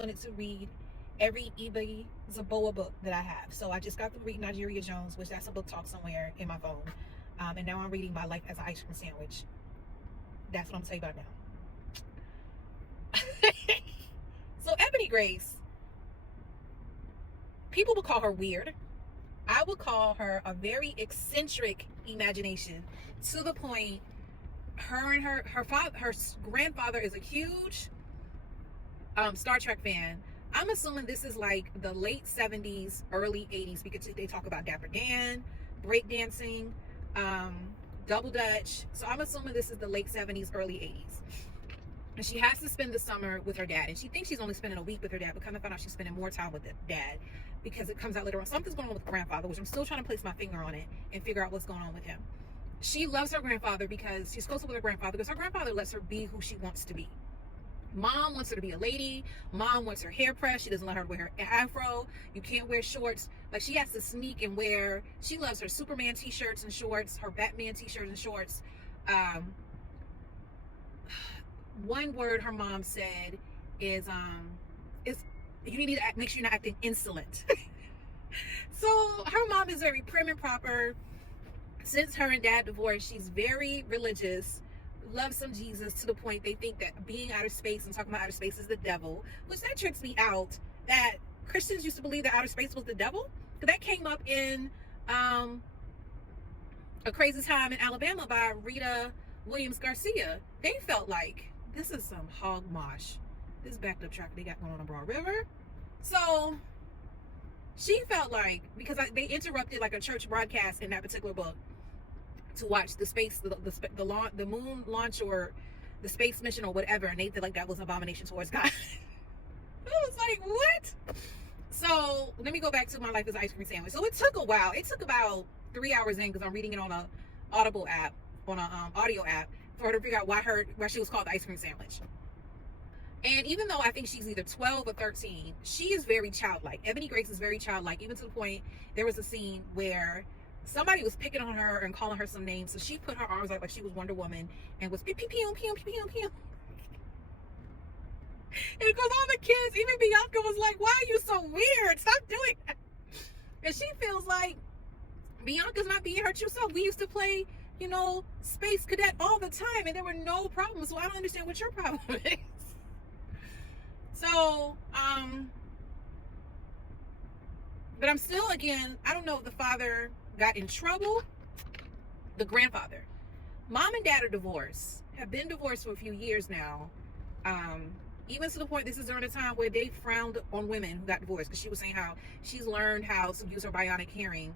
wanted to read every Ibi Zoboi book that I have. So I just got to read Nigeria Jones, which that's a book talk somewhere in my phone. And now I'm reading My Life as an Ice Cream Sandwich. That's what I'm saying about now. So Ebony Grace, people would call her weird. I would call her a very eccentric imagination, to the point her grandfather is a huge Star Trek fan. I'm assuming this is like the late 70s, early 80s, because they talk about Dapper Dan, breakdancing, double dutch. So I'm assuming this is the late 70s, early 80s. And she has to spend the summer with her dad. And she thinks she's only spending a week with her dad, but kind of find out she's spending more time with the dad, because it comes out later on. Something's going on with grandfather, which I'm still trying to place my finger on it and figure out what's going on with him. She loves her grandfather because she's close with her grandfather, because her grandfather lets her be who she wants to be. Mom wants her to be a lady. Mom wants her hair pressed. She doesn't let her wear her afro. You can't wear shorts. Like, she has to sneak and wear. She loves her Superman t-shirts and shorts, her Batman t-shirts and shorts. One word her mom said is you need to make sure you're not acting insolent. So her mom is very prim and proper. Since her and dad divorced, she's very religious, loves some Jesus, to the point they think that being outer space and talking about outer space is the devil, which that trips me out, that Christians used to believe that outer space was the devil. That came up in A Crazy Time in Alabama by Rita Williams Garcia. They felt like this is some hog mosh, this backed up track they got going on Broad River. So she felt like, because they interrupted like a church broadcast in that particular book to watch the moon launch or the space mission or whatever, and they felt like that was an abomination towards God. I was like, what? So let me go back to My Life as an Ice Cream Sandwich. So it took a while. It took about 3 hours in, because I'm reading it on a Audible app, on a audio app, for her to figure out why she was called the Ice Cream Sandwich. And even though I think she's either 12 or 13, she is very childlike. Ebony Grace is very childlike, even to the point there was a scene where somebody was picking on her and calling her some names. So she put her arms out like she was Wonder Woman and was pew pew pew pew pew pew pew. And because all the kids, even Bianca, was like, why are you so weird? Stop doing that. And she feels like Bianca's not being her true self. We used to play, Space Cadet all the time, and there were no problems. So I don't understand what your problem is. So, but I'm still, again, I don't know if the father got in trouble. The grandfather. Mom and dad are divorced. Have been divorced for a few years now. Even to the point, this is during a time where they frowned on women who got divorced, because she was saying how she's learned how to use her bionic hearing.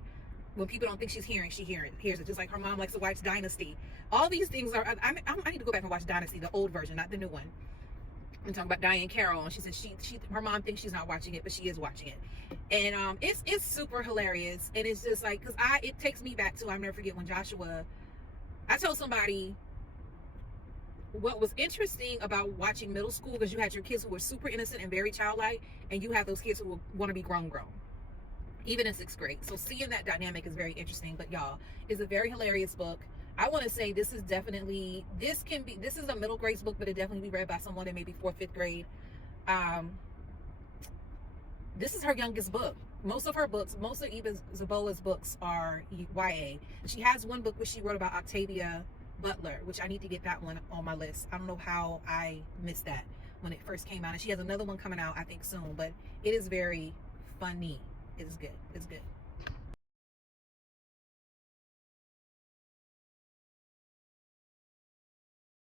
When people don't think she's hearing, she hears it. Just like her mom likes to watch Dynasty. All these things are, I need to go back and watch Dynasty, the old version, not the new one. I'm talking about Diane Carroll, and she said her mom thinks she's not watching it, but she is watching it. And it's super hilarious. And it's just like, because it takes me back to, I'll never forget when I told somebody what was interesting about watching middle school, because you had your kids who were super innocent and very childlike, and you have those kids who want to be grown, even in 6th grade. So seeing that dynamic is very interesting. But y'all, it's a very hilarious book. I want to say this is a middle grade book, but it definitely be read by someone in maybe 4th, 5th grade. This is her youngest book. Most of Ibi Zoboi's books are YA. She has one book which she wrote about Octavia Butler, which I need to get that one on my list. I don't know how I missed that when it first came out. And she has another one coming out, I think, soon. But it is very funny. It's good. It's good.